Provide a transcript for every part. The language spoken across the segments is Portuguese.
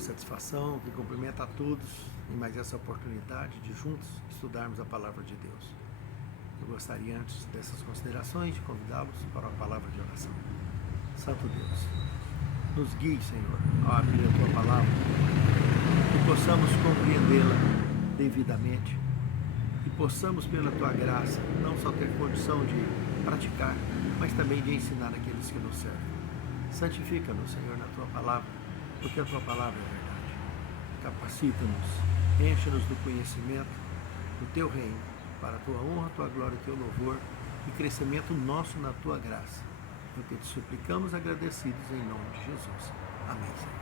satisfação que cumprimenta a todos em mais essa oportunidade de juntos estudarmos a Palavra de Deus. Eu gostaria, antes dessas considerações, de convidá-los para a palavra de oração. Santo Deus, nos guie, Senhor, ao abrir a Tua Palavra, que possamos compreendê-la devidamente e possamos, pela Tua graça, não só ter condição de praticar, mas também de ensinar aqueles que nos servem. Santifica-nos, Senhor, na Tua Palavra, porque a Tua Palavra é verdade. Capacita-nos, enche-nos do conhecimento do Teu reino, para a Tua honra, Tua glória e Teu louvor, e crescimento nosso na Tua graça. É o que te suplicamos agradecidos em nome de Jesus. Amém, Senhor.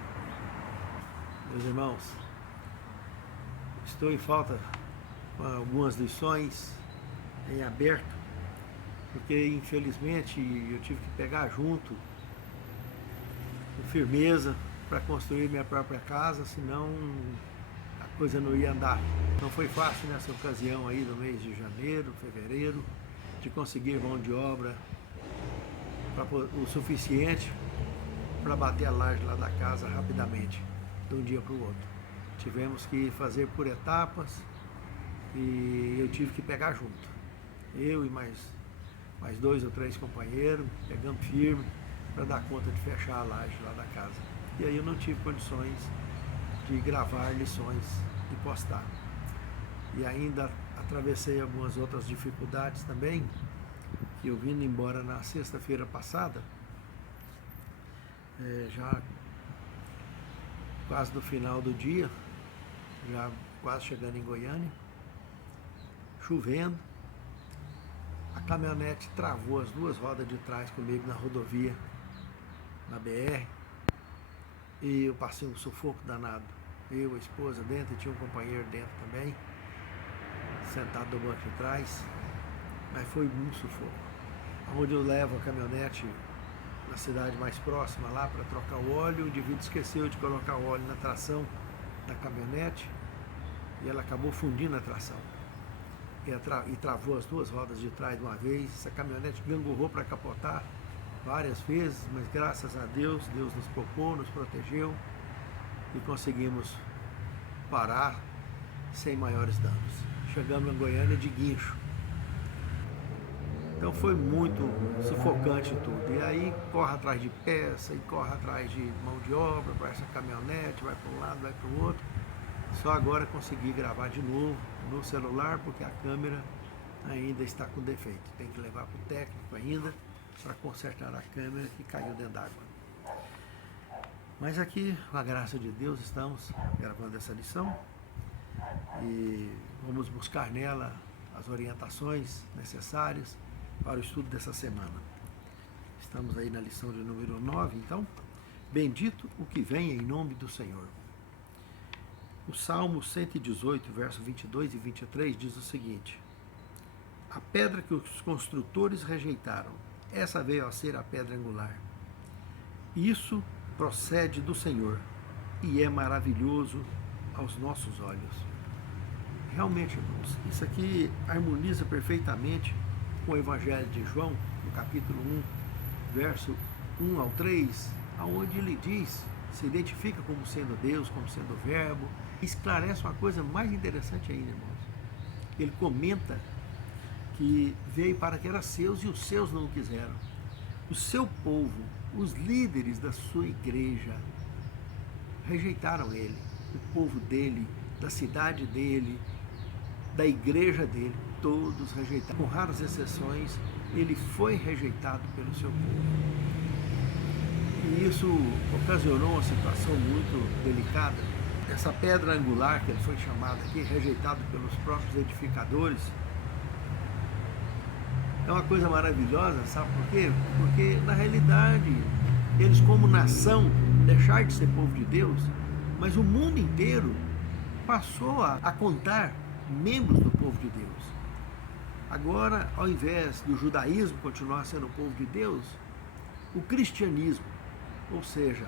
Meus irmãos, estou em falta com algumas lições em aberto, porque infelizmente eu tive que pegar junto, com firmeza, para construir minha própria casa, senão a coisa não ia andar. Não foi fácil nessa ocasião aí do mês de janeiro, fevereiro, de conseguir mão de obra o suficiente para bater a laje lá da casa rapidamente, de um dia para o outro. Tivemos que fazer por etapas e eu tive que pegar junto. Eu e mais 2 ou 3 companheiros, pegamos firme para dar conta de fechar a laje lá da casa. E aí eu não tive condições de gravar lições e postar. E ainda atravessei algumas outras dificuldades também, que eu vindo embora na sexta-feira passada, já quase no final do dia, já quase chegando em Goiânia, chovendo, a caminhonete travou as 2 rodas de trás comigo na rodovia, na BR, e eu passei um sufoco danado. Eu, a esposa dentro, e tinha um companheiro dentro também, sentado no banco de trás, mas foi muito sufoco. Onde eu levo a caminhonete na cidade mais próxima lá para trocar o óleo, o indivíduo esqueceu de colocar o óleo na tração da caminhonete e ela acabou fundindo a tração. E travou as 2 rodas de trás de uma vez. Essa caminhonete gangorrou para capotar várias vezes, mas graças a Deus, Deus nos poupou, nos protegeu e conseguimos parar sem maiores danos. Chegamos em Goiânia de guincho. Então foi muito sufocante tudo. E aí corre atrás de peça, e corre atrás de mão de obra, para essa caminhonete, vai para um lado, vai para o outro. Só agora consegui gravar de novo no celular, porque a câmera ainda está com defeito. Tem que levar para o técnico ainda, para consertar a câmera que caiu dentro d'água. Mas aqui, com a graça de Deus, estamos gravando essa lição e vamos buscar nela as orientações necessárias para o estudo dessa semana. Estamos aí na lição de número 9, então. Bendito o que vem em nome do Senhor. O Salmo 118, verso 22 e 23 diz o seguinte: a pedra que os construtores rejeitaram, essa veio a ser a pedra angular. Isso procede do Senhor e é maravilhoso aos nossos olhos. Realmente, irmãos, isso aqui harmoniza perfeitamente com o Evangelho de João, no capítulo 1, verso 1 ao 3, onde ele diz, se identifica como sendo Deus, como sendo o Verbo, esclarece uma coisa mais interessante ainda, irmãos. Ele comenta que veio para que era seus e os seus não o quiseram. O seu povo, os líderes da sua igreja, rejeitaram ele, o povo dele, da cidade dele, da igreja dele, todos rejeitaram. Com raras exceções, ele foi rejeitado pelo seu povo. E isso ocasionou uma situação muito delicada. Essa pedra angular, que ele foi chamado aqui, rejeitado pelos próprios edificadores, é uma coisa maravilhosa, sabe por quê? Porque, na realidade, eles como nação deixaram de ser povo de Deus, mas o mundo inteiro passou a contar membros do povo de Deus. Agora, ao invés do judaísmo continuar sendo o povo de Deus, o cristianismo, ou seja,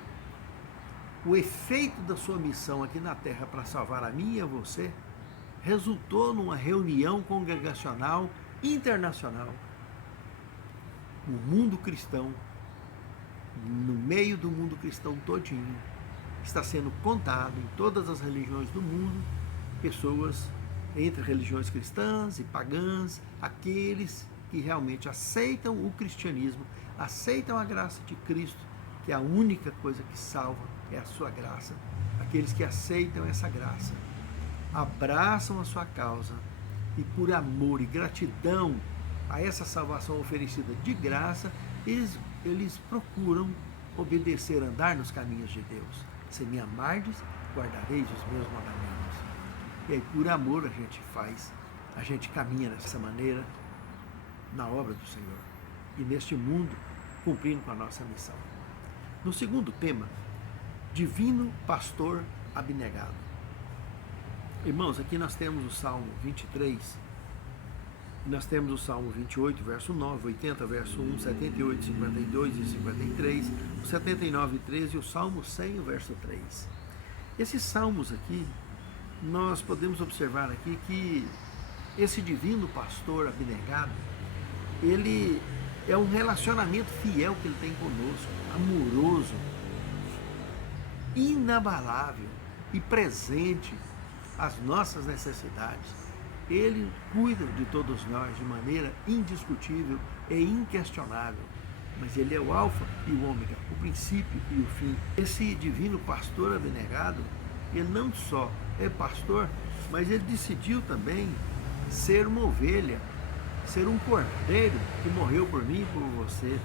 o efeito da sua missão aqui na Terra para salvar a mim e a você, resultou numa reunião congregacional internacional. O mundo cristão, no meio do mundo cristão todinho, está sendo contado em todas as religiões do mundo, pessoas entre religiões cristãs e pagãs, aqueles que realmente aceitam o cristianismo, aceitam a graça de Cristo, que a única coisa que salva é a sua graça. Aqueles que aceitam essa graça, abraçam a sua causa e por amor e gratidão a essa salvação oferecida de graça, eles procuram obedecer, andar nos caminhos de Deus. Se me amardes, guardareis os meus mandamentos. E aí, por amor, a gente caminha dessa maneira na obra do Senhor e neste mundo, cumprindo com a nossa missão. No segundo tema, divino pastor abnegado. Irmãos, aqui nós temos o Salmo 23, nós temos o Salmo 28, verso 9, 80, verso 1, 78, 52 e 53, o 79 e 13 e o Salmo 100, verso 3. Esses salmos aqui, nós podemos observar aqui que esse divino pastor abnegado, ele é um relacionamento fiel que ele tem conosco, amoroso, inabalável e presente às nossas necessidades. Ele cuida de todos nós de maneira indiscutível e inquestionável. Mas ele é o alfa e o ômega, o princípio e o fim. Esse divino pastor abnegado, ele não só é pastor, mas ele decidiu também ser uma ovelha, ser um cordeiro que morreu por mim e por você.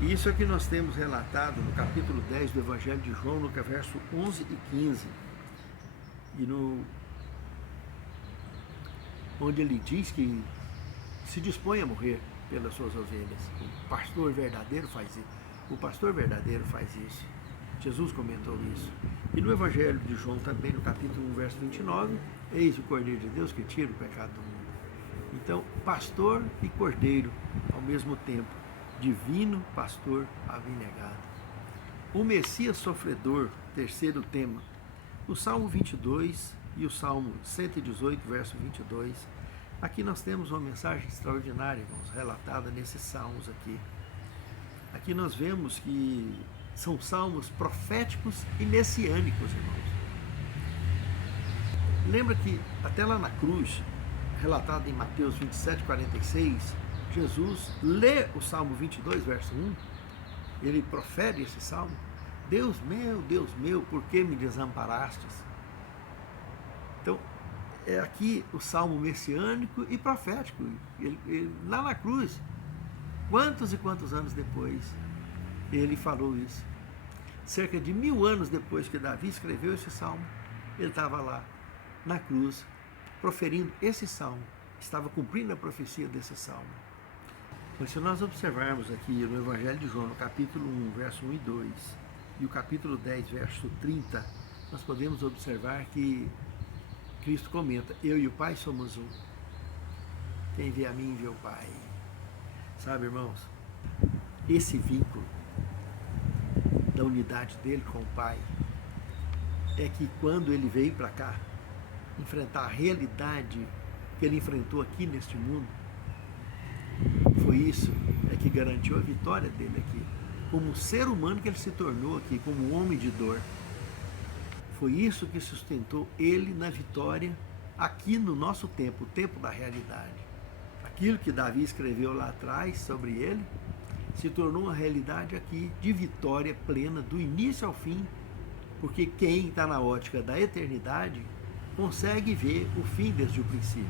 E isso é que nós temos relatado no capítulo 10 do Evangelho de João, no verso 11 e 15. Onde ele diz que se dispõe a morrer pelas suas ovelhas. O pastor verdadeiro faz isso. O pastor verdadeiro faz isso. Jesus comentou isso. E no Evangelho de João também, no capítulo 1, verso 29, eis o Cordeiro de Deus que tira o pecado do mundo. Então, pastor e cordeiro ao mesmo tempo, divino pastor abnegado. O Messias sofredor, terceiro tema, o Salmo 22 e o Salmo 118, verso 22. Aqui nós temos uma mensagem extraordinária, irmãos, relatada nesses salmos aqui. Aqui nós vemos que são salmos proféticos e messiânicos, irmãos. Lembra que até lá na cruz, relatado em Mateus 27, 46, Jesus lê o Salmo 22, verso 1, ele profere esse salmo: Deus meu, por que me desamparastes? Então, é aqui o salmo messiânico e profético. Lá na cruz, quantos e quantos anos depois, ele falou isso. Cerca de 1000 anos depois que Davi escreveu esse salmo, ele estava lá, na cruz, proferindo esse salmo, estava cumprindo a profecia desse salmo. Mas se nós observarmos aqui no Evangelho de João, no capítulo 1, verso 1 e 2, e o capítulo 10, verso 30, nós podemos observar que Cristo comenta: eu e o Pai somos um. Quem vê a mim, vê o Pai. Sabe, irmãos, esse vínculo da unidade dele com o Pai é que quando ele veio para cá enfrentar a realidade que ele enfrentou aqui neste mundo, foi isso que garantiu a vitória dele aqui, como ser humano que ele se tornou aqui, como um homem de dor. Foi isso que sustentou ele na vitória aqui no nosso tempo, o tempo da realidade. Aquilo que Davi escreveu lá atrás sobre ele se tornou uma realidade aqui de vitória plena do início ao fim, porque quem está na ótica da eternidade consegue ver o fim desde o princípio.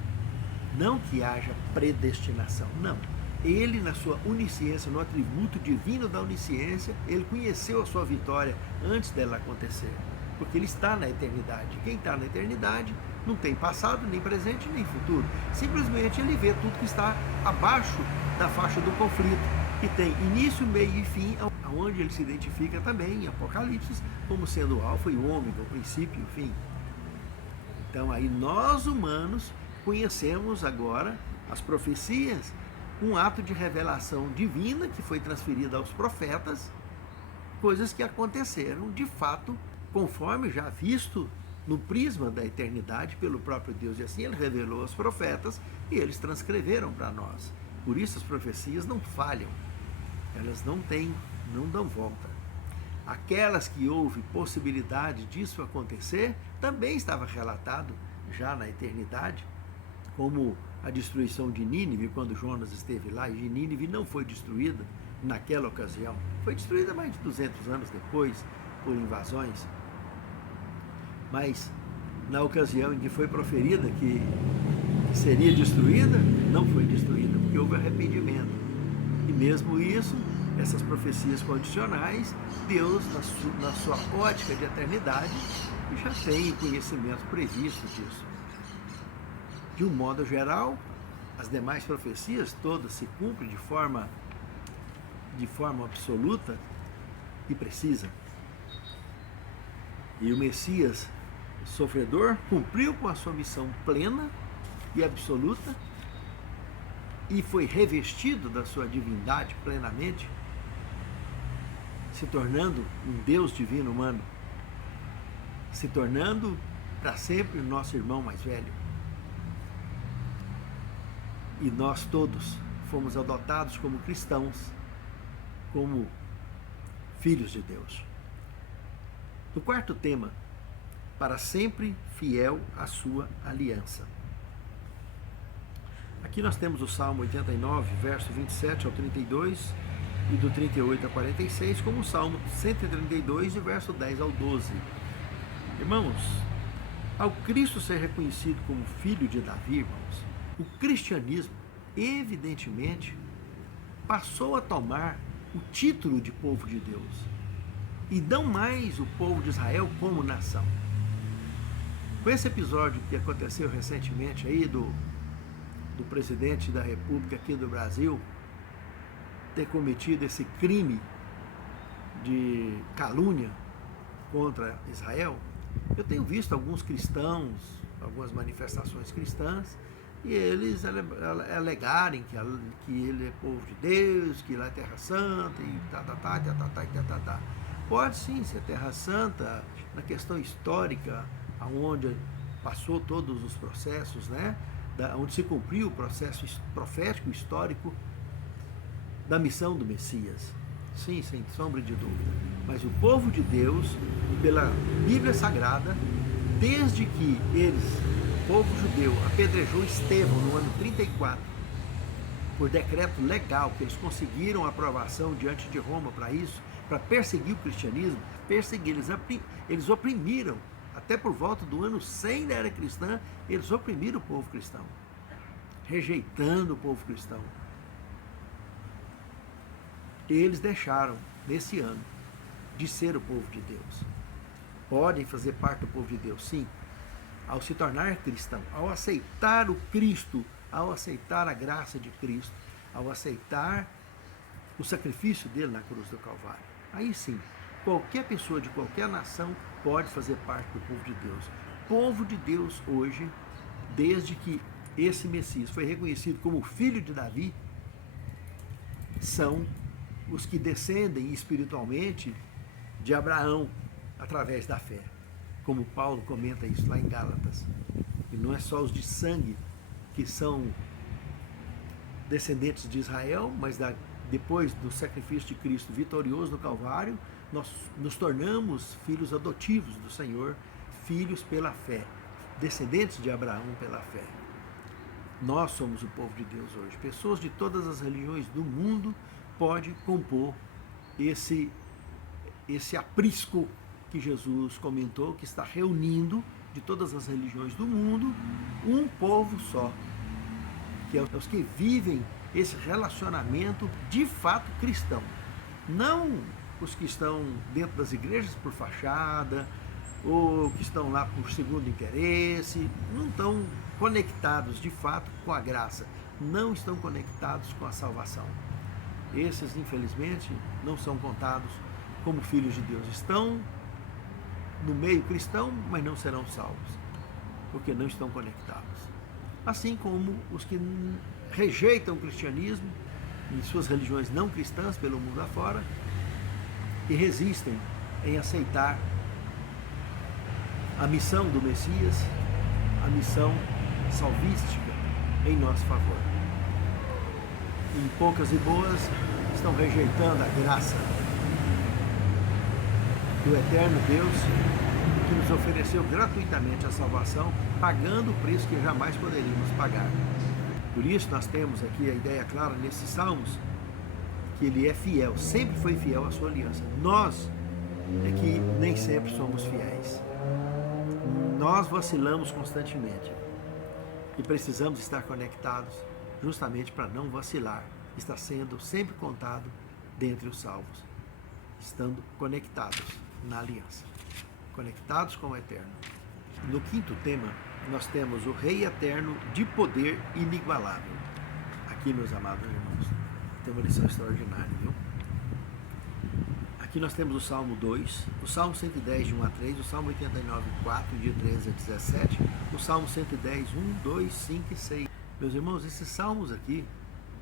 Não que haja predestinação, não. Ele, na sua onisciência, no atributo divino da onisciência, ele conheceu a sua vitória antes dela acontecer, porque ele está na eternidade. Quem está na eternidade não tem passado, nem presente, nem futuro. Simplesmente ele vê tudo que está abaixo da faixa do conflito, que tem início, meio e fim, onde ele se identifica também em Apocalipse como sendo o alfa e o ômega, o princípio e o fim. Então aí nós humanos conhecemos agora as profecias, um ato de revelação divina que foi transferida aos profetas, coisas que aconteceram de fato conforme já visto no prisma da eternidade pelo próprio Deus. E assim ele revelou aos profetas e eles transcreveram para nós. Por isso as profecias não falham, elas não dão volta. aquelas que houve possibilidade disso acontecer, também estava relatado já na eternidade, como a destruição de Nínive, quando Jonas esteve lá, e Nínive não foi destruída naquela ocasião, foi destruída mais de 200 anos depois, por invasões, mas na ocasião em que foi proferida que seria destruída, não foi destruída, porque houve arrependimento. E mesmo isso, essas profecias condicionais, Deus, na sua ótica de eternidade, já tem conhecimento previsto disso. De um modo geral, as demais profecias todas se cumprem de forma absoluta e precisa. E o Messias sofredor cumpriu com a sua missão plena e absoluta e foi revestido da sua divindade plenamente, se tornando um Deus divino humano, se tornando para sempre o nosso irmão mais velho. E nós todos fomos adotados como cristãos, como filhos de Deus. No quarto tema, para sempre fiel à sua aliança. Aqui nós temos o Salmo 89, verso 27 ao 32 e do 38 a 46, como o Salmo 132, de verso 10 ao 12. Irmãos, ao Cristo ser reconhecido como filho de Davi, irmãos, o cristianismo, evidentemente, passou a tomar o título de povo de Deus e não mais o povo de Israel como nação. Com esse episódio que aconteceu recentemente aí do presidente da República aqui do Brasil ter cometido esse crime de calúnia contra Israel, eu tenho visto alguns cristãos, algumas manifestações cristãs, e eles alegarem que ele é povo de Deus, que lá é Terra Santa, e tá. Pode sim ser Terra Santa na questão histórica, aonde passou todos os processos, né? Onde se cumpriu o processo profético histórico da missão do Messias. Sim, sem sombra de dúvida. Mas o povo de Deus, pela Bíblia Sagrada, desde que o povo judeu apedrejou Estevão no ano 34, por decreto legal, que eles conseguiram aprovação diante de Roma para isso, para perseguir o cristianismo, eles oprimiram, até por volta do ano 100 da era cristã, eles oprimiram o povo cristão, rejeitando o povo cristão. Eles deixaram, nesse ano, de ser o povo de Deus. Podem fazer parte do povo de Deus, sim, ao se tornar cristão, ao aceitar o Cristo, ao aceitar a graça de Cristo, ao aceitar o sacrifício dele na cruz do Calvário. Aí sim, qualquer pessoa de qualquer nação pode fazer parte do povo de Deus. Povo de Deus hoje, desde que esse Messias foi reconhecido como filho de Davi, são os que descendem espiritualmente de Abraão através da fé. Como Paulo comenta isso lá em Gálatas. E não é só os de sangue que são descendentes de Israel, mas depois do sacrifício de Cristo vitorioso no Calvário, nós nos tornamos filhos adotivos do Senhor, filhos pela fé, descendentes de Abraão pela fé. Nós somos o povo de Deus hoje. Pessoas de todas as religiões do mundo podem compor esse aprisco que Jesus comentou, que está reunindo de todas as religiões do mundo um povo só, que é os que vivem esse relacionamento de fato cristão. Não os que estão dentro das igrejas por fachada, ou que estão lá por segundo interesse, não estão conectados de fato com a graça, não estão conectados com a salvação. Esses, infelizmente, não são contados como filhos de Deus. Estão no meio cristão, mas não serão salvos, porque não estão conectados. Assim como os que rejeitam o cristianismo em suas religiões não cristãs pelo mundo afora e resistem em aceitar a missão do Messias, a missão salvística em nosso favor. Em poucas e boas, estão rejeitando a graça do eterno Deus, que nos ofereceu gratuitamente a salvação, pagando o preço que jamais poderíamos pagar. Por isso nós temos aqui a ideia clara nesses salmos, que ele é fiel, sempre foi fiel à sua aliança. Nós é que nem sempre somos fiéis. Nós vacilamos constantemente e precisamos estar conectados justamente para não vacilar. Está sendo sempre contado dentre os salvos, estando conectados na aliança, conectados com o Eterno. No quinto tema, nós temos o Rei Eterno de poder inigualável. Aqui, meus amados irmãos, tem uma lição extraordinária, viu? Aqui nós temos o Salmo 2, o Salmo 110, de 1 a 3, o Salmo 89, 4, de 13 a 17, o Salmo 110, 1, 2, 5 e 6. Meus irmãos, esses salmos aqui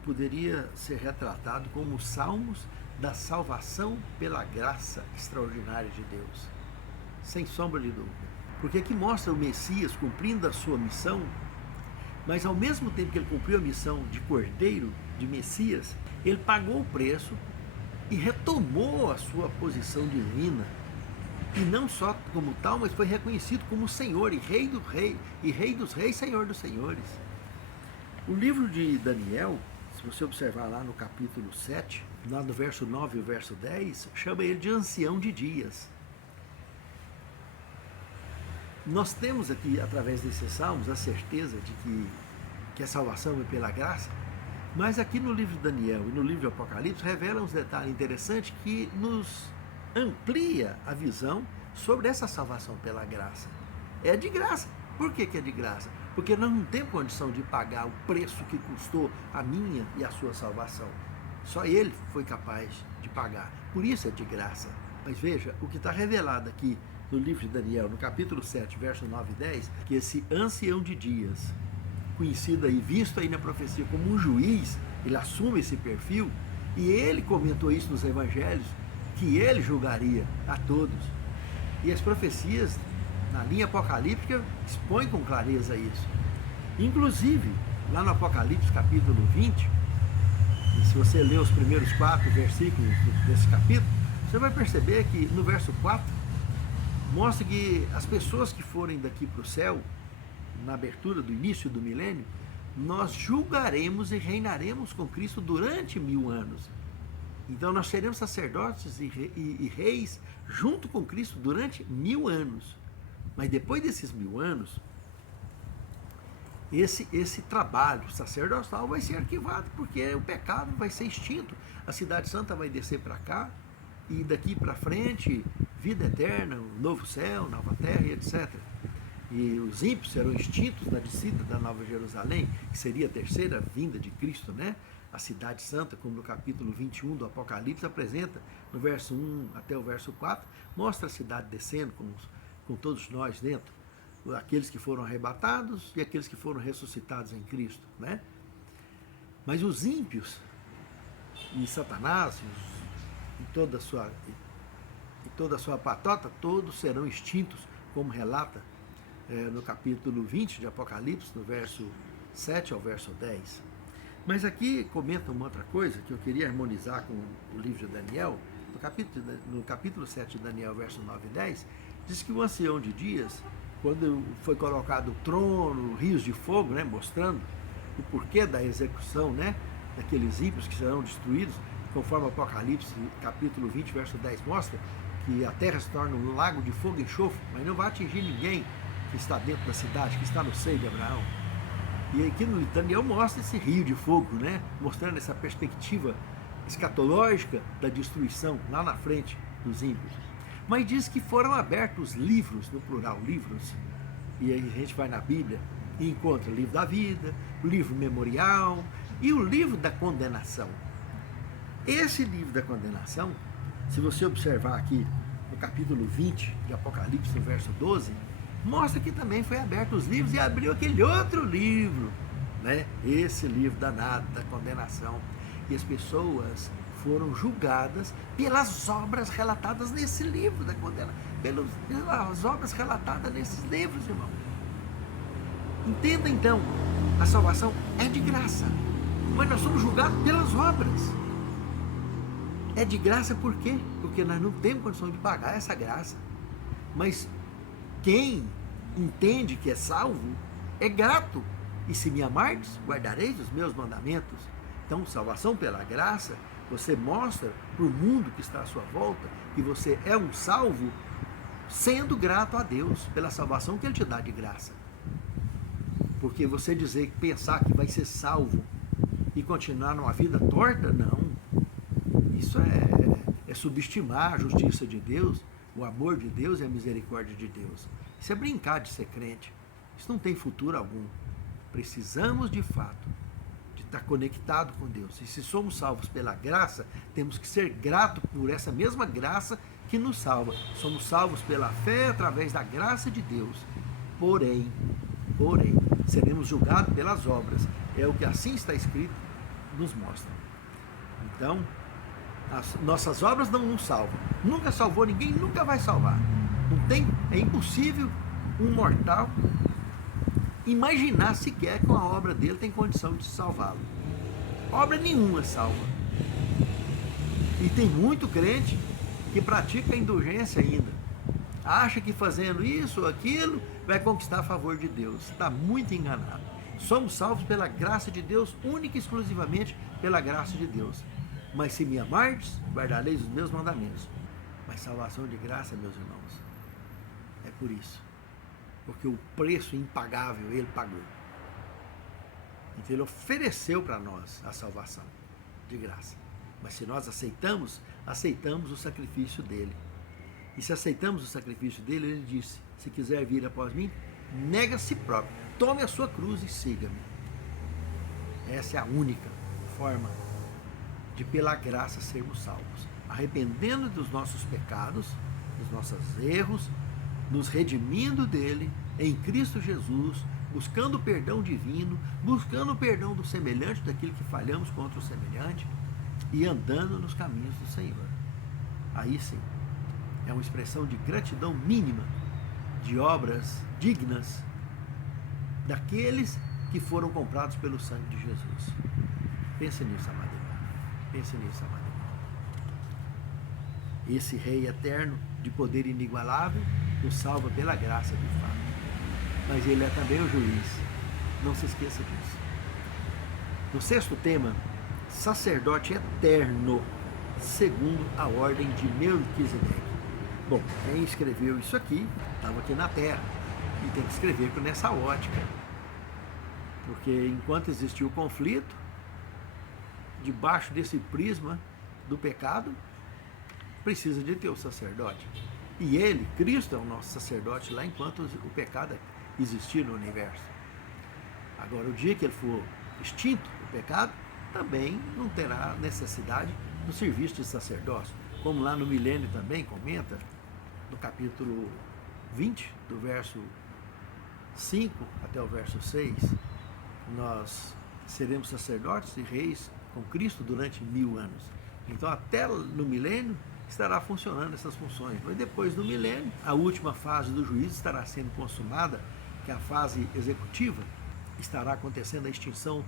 poderia ser retratado como salmos da salvação pela graça extraordinária de Deus, sem sombra de dúvida. Porque aqui mostra o Messias cumprindo a sua missão, mas ao mesmo tempo que ele cumpriu a missão de Cordeiro, de Messias, ele pagou o preço e retomou a sua posição divina, e não só como tal, mas foi reconhecido como Senhor e Rei do Rei, e Rei dos Reis, Senhor dos Senhores. O livro de Daniel, se você observar lá no capítulo 7, lá no verso 9 e o verso 10, chama ele de ancião de dias. Nós temos aqui, através desses salmos, a certeza de que a salvação é pela graça, mas aqui no livro de Daniel e no livro de Apocalipse revelam uns detalhes interessantes que nos amplia a visão sobre essa salvação pela graça. É de graça. Por que é de graça? Porque nós não temos condição de pagar o preço que custou a minha e a sua salvação. Só ele foi capaz de pagar. Por isso é de graça. Mas veja, o que está revelado aqui no livro de Daniel, no capítulo 7, verso 9 e 10, que esse ancião de dias, conhecido aí, visto aí na profecia como um juiz, ele assume esse perfil, e ele comentou isso nos evangelhos, que ele julgaria a todos. E as profecias, na linha apocalíptica, expõem com clareza isso. Inclusive, lá no Apocalipse, capítulo 20, e se você ler os primeiros 4 versículos desse capítulo, você vai perceber que no verso 4, mostra que as pessoas que forem daqui para o céu, na abertura do início do milênio, nós julgaremos e reinaremos com Cristo durante 1000 anos. Então nós seremos sacerdotes e reis junto com Cristo durante 1000 anos. Mas depois desses 1000 anos, esse trabalho sacerdotal vai ser arquivado, porque o pecado vai ser extinto. A Cidade Santa vai descer para cá, e daqui para frente, vida eterna, um novo céu, nova terra e etc. E os ímpios serão extintos na descida da Nova Jerusalém, que seria a terceira vinda de Cristo, né? A Cidade Santa, como no capítulo 21 do Apocalipse apresenta, no verso 1 até o verso 4, mostra a cidade descendo com todos nós dentro, aqueles que foram arrebatados e aqueles que foram ressuscitados em Cristo, né? Mas os ímpios e Satanás e toda a sua patota, todos serão extintos, como relata no capítulo 20 de Apocalipse, no verso 7 ao verso 10. Mas aqui comenta uma outra coisa que eu queria harmonizar com o livro de Daniel. No capítulo 7 de Daniel, verso 9 e 10, diz que o ancião de dias, quando foi colocado o trono, rios de fogo, né, mostrando o porquê da execução, né, daqueles ímpios que serão destruídos, conforme Apocalipse, capítulo 20, verso 10, mostra que a terra se torna um lago de fogo e enxofre, mas não vai atingir ninguém que está dentro da cidade, que está no seio de Abraão. E aqui no Daniel mostra esse rio de fogo, né, mostrando essa perspectiva escatológica da destruição lá na frente dos ímpios. Mas diz que foram abertos livros, no plural, livros, e aí a gente vai na Bíblia e encontra o livro da vida, o livro memorial e o livro da condenação. Esse livro da condenação, se você observar aqui no capítulo 20 de Apocalipse, no verso 12, mostra que também foi aberto os livros e abriu aquele outro livro, né? Esse livro danado da condenação. E as pessoas foram julgadas pelas obras relatadas nesse livro da condenação, pelas obras relatadas nesses livros, irmão. Entenda então, a salvação é de graça, mas nós somos julgados pelas obras. É de graça por quê? Porque nós não temos condição de pagar essa graça. Mas quem entende que é salvo é grato. E se me amardes, guardareis os meus mandamentos. Então, salvação pela graça, você mostra para o mundo que está à sua volta que você é um salvo, sendo grato a Deus pela salvação que Ele te dá de graça. Porque você pensar que vai ser salvo e continuar numa vida torta, não. Isso é subestimar a justiça de Deus, o amor de Deus e a misericórdia de Deus. Isso é brincar de ser crente. Isso não tem futuro algum. Precisamos, de fato, de estar conectado com Deus. E se somos salvos pela graça, temos que ser gratos por essa mesma graça que nos salva. Somos salvos pela fé através da graça de Deus. Porém, seremos julgados pelas obras. É o que assim está escrito, nos mostra. Então, as nossas obras não nos salvam. Nunca salvou ninguém, nunca vai salvar. É impossível um mortal imaginar sequer que uma obra dele tem condição de salvá-lo. Obra nenhuma salva. E tem muito crente que pratica a indulgência ainda. Acha que fazendo isso ou aquilo vai conquistar a favor de Deus. Está muito enganado. Somos salvos pela graça de Deus, única e exclusivamente pela graça de Deus. Mas se me amardes, guardareis os meus mandamentos. Mas salvação de graça, meus irmãos, é por isso. Porque o preço impagável Ele pagou. Então Ele ofereceu para nós a salvação de graça. Mas se nós aceitamos o sacrifício dEle. E se aceitamos o sacrifício dEle, Ele disse, se quiser vir após mim, nega a si próprio, tome a sua cruz e siga-me. Essa é a única forma de pela graça sermos salvos. Arrependendo dos nossos pecados, dos nossos erros, nos redimindo dele, em Cristo Jesus, buscando o perdão divino, buscando o perdão do semelhante, daquilo que falhamos contra o semelhante, e andando nos caminhos do Senhor. Aí sim, é uma expressão de gratidão mínima, de obras dignas daqueles que foram comprados pelo sangue de Jesus. Pense nisso, amado irmão. Pense nisso, amado irmão. Esse Rei eterno, de poder inigualável, nos salva pela graça de fato. Mas Ele é também o juiz. Não se esqueça disso. No sexto tema, sacerdote eterno, segundo a ordem de Melquisedeque. Bom, quem escreveu isso aqui, estava aqui na Terra, e tem que escrever nessa ótica. Porque enquanto existiu o conflito, debaixo desse prisma do pecado, precisa de ter o sacerdote. E Ele, Cristo, é o nosso sacerdote lá enquanto o pecado existir no universo. Agora, o dia que ele for extinto, o pecado, também não terá necessidade do serviço de sacerdócio. Como lá no milênio também comenta, no capítulo 20, do verso 5 até o verso 6, nós seremos sacerdotes e reis com Cristo durante 1000 anos. Então, até no milênio, estará funcionando essas funções. Mas depois do milênio, a última fase do juízo estará sendo consumada, que é a fase executiva, estará acontecendo a extinção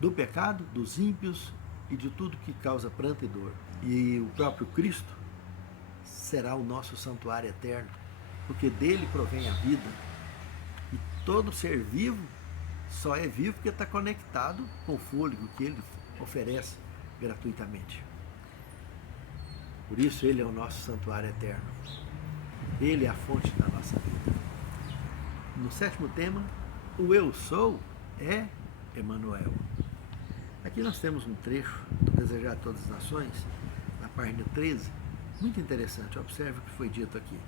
do pecado, dos ímpios e de tudo que causa pranto e dor. E o próprio Cristo será o nosso santuário eterno, porque dele provém a vida. E todo ser vivo só é vivo porque está conectado com o fôlego que ele oferece gratuitamente. Por isso Ele é o nosso santuário eterno. Ele é a fonte da nossa vida. No sétimo tema, o Eu Sou é Emanuel. Aqui nós temos um trecho do Desejar a Todas as Nações, na página 13, muito interessante. Observe o que foi dito aqui.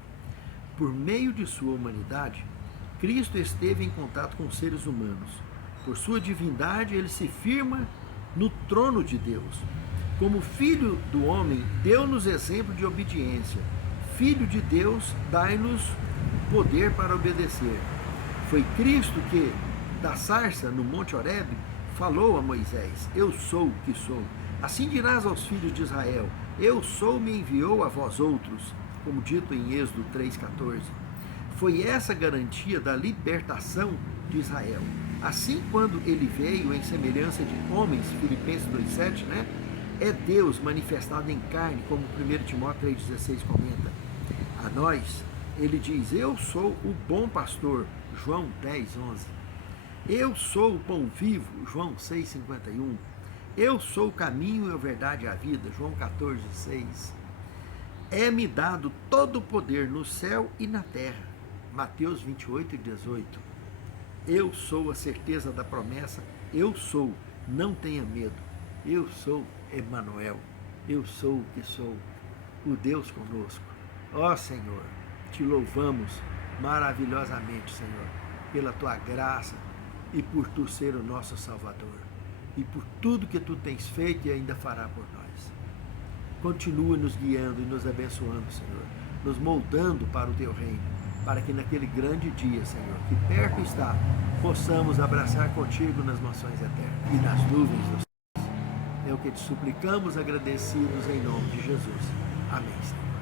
Por meio de sua humanidade, Cristo esteve em contato com os seres humanos. Por sua divindade, Ele se firma no trono de Deus. Como filho do homem, deu-nos exemplo de obediência. Filho de Deus, dai-nos poder para obedecer. Foi Cristo que, da sarça no Monte Horebe, falou a Moisés, eu sou o que sou. Assim dirás aos filhos de Israel, eu sou, me enviou a vós outros, como dito em Êxodo 3,14. Foi essa garantia da libertação de Israel. Assim, quando ele veio em semelhança de homens, Filipenses 2,7, é Deus manifestado em carne, como 1 Timóteo 3,16 comenta. A nós, ele diz, eu sou o bom pastor, João 10:11. Eu sou o pão vivo, João 6,51. Eu sou o caminho, a verdade e a vida, João 14:6. É-me dado todo o poder no céu e na terra, Mateus 28:18. Eu sou a certeza da promessa, eu sou, não tenha medo. Eu sou Emanuel, eu sou o que sou, o Deus conosco. Ó Senhor, te louvamos maravilhosamente, Senhor, pela tua graça e por tu ser o nosso Salvador e por tudo que tu tens feito e ainda fará por nós. Continua nos guiando e nos abençoando, Senhor, nos moldando para o teu reino, para que naquele grande dia, Senhor, que perto está, possamos abraçar contigo nas mansões eternas e nas nuvens do céu. É o que te suplicamos, agradecidos em nome de Jesus. Amém, Senhor.